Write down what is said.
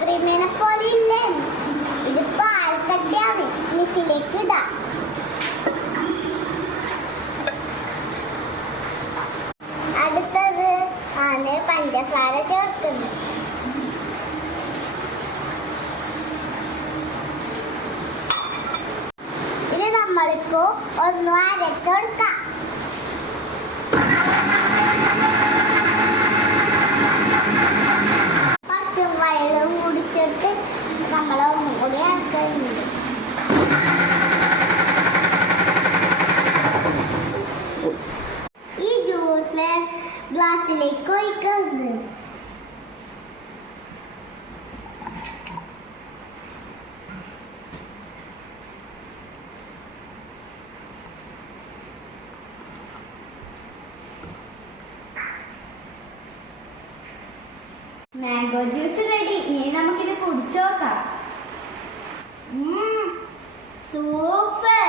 ക്രീമിനെ പോലെ ഇല്ലേ, ഇത് പാൽക്കട്ടയാണ്. മിക്സിയിലേക്ക് ഇടാം. അടുത്തത് ആണ് പഞ്ചസാര ചേർക്കുന്നത്. ഇത് നമ്മളിപ്പോ ഒന്ന് അരച്ചെടുക്കാം. കുറച്ച് വെള്ളം കുടിച്ചിട്ട് നമ്മൾ ഒന്നും കൂടി അരക്കുന്നുണ്ട്. ഈ ജ്യൂസ് ഗ്ലാസ്സിലേക്ക് ഒഴിക്കുന്നത്. Mango juice ready. ഇനി നമുക്കിത് കുടിച്ചു നോക്കാം. സൂപ്പർ.